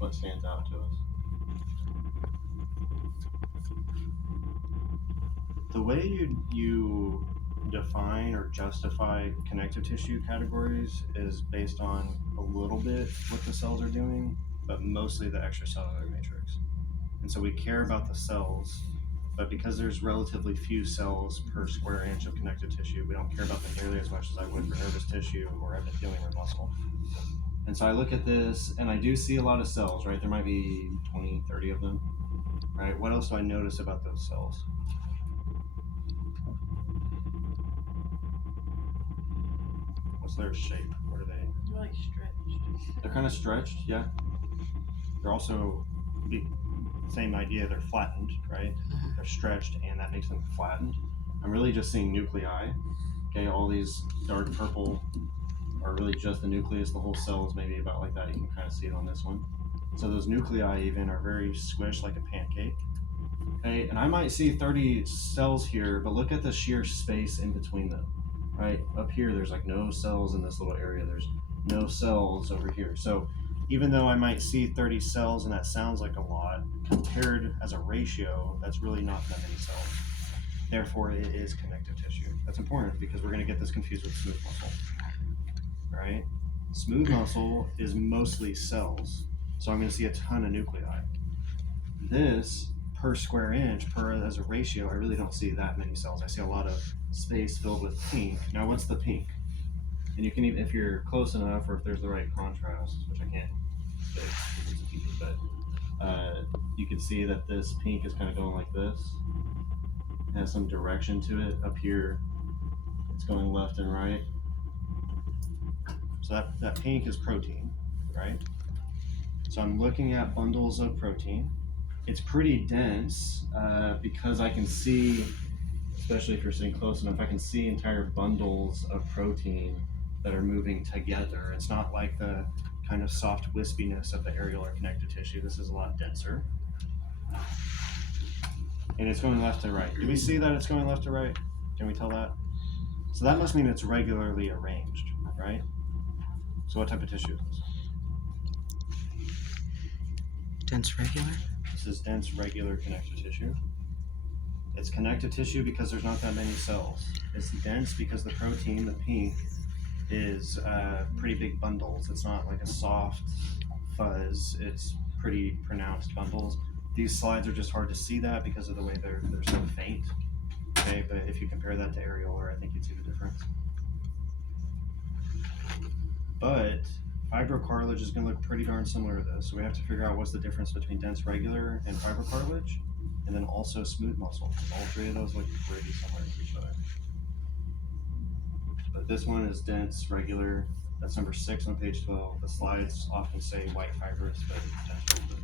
what stands out to us. The way you define or justify connective tissue categories is based on a little bit what the cells are doing, but mostly the extracellular matrix. And so we care about the cells, but because there's relatively few cells per square inch of connective tissue, we don't care about them nearly as much as I would for nervous tissue or epithelium or muscle. And so I look at this and I do see a lot of cells, right? There might be 20, 30 of them, right? What else do I notice about those cells? What's their shape? What are they? They're like stretched. They're kind of stretched, yeah. They're also same idea. They're flattened, right? They're stretched, and that makes them flattened. I'm really just seeing nuclei. Okay, all these dark purple are really just the nucleus. The whole cell is maybe about like that. You can kind of see it on this one. So those nuclei even are very squished like a pancake. Okay, and I might see 30 cells here, but look at the sheer space in between them. Right up here, there's like no cells in this little area. There's no cells over here. So even though I might see 30 cells and that sounds like a lot, compared as a ratio, that's really not that many cells. Therefore, it is connective tissue. That's important because we're going to get this confused with smooth muscle. Right? Smooth muscle is mostly cells, so I'm going to see a ton of nuclei. This, per square inch, as a ratio, I really don't see that many cells. I see a lot of space filled with pink. Now, what's the pink? And you can even, if you're close enough, or if there's the right contrast, which I can't fix because it's a TV, but you can see that this pink is kind of going like this. It has some direction to it. Up here, it's going left and right. So that pink is protein, right? So I'm looking at bundles of protein. It's pretty dense because I can see, especially if you're sitting close enough, I can see entire bundles of protein that are moving together. It's not like the kind of soft wispiness of the areolar connective tissue. This is a lot denser. And it's going left to right. Do we see that it's going left to right? Can we tell that? So that must mean it's regularly arranged, right? So what type of tissue is this? Dense regular? This is dense regular connective tissue. It's connective tissue because there's not that many cells. It's dense because the protein, the pink, is pretty big bundles. It's not like a soft fuzz. It's pretty pronounced bundles. These slides are just hard to see that because of the way they're so faint. Okay, but if you compare that to areolar, I think you'd see the difference. But fibrocartilage is going to look pretty darn similar to this. So we have to figure out what's the difference between dense regular and fibrocartilage, and then also smooth muscle. All three of those look pretty similar to each other. But this one is dense regular. That's number 6 on page 12. The slides often say white fibrous, but it's dense regular.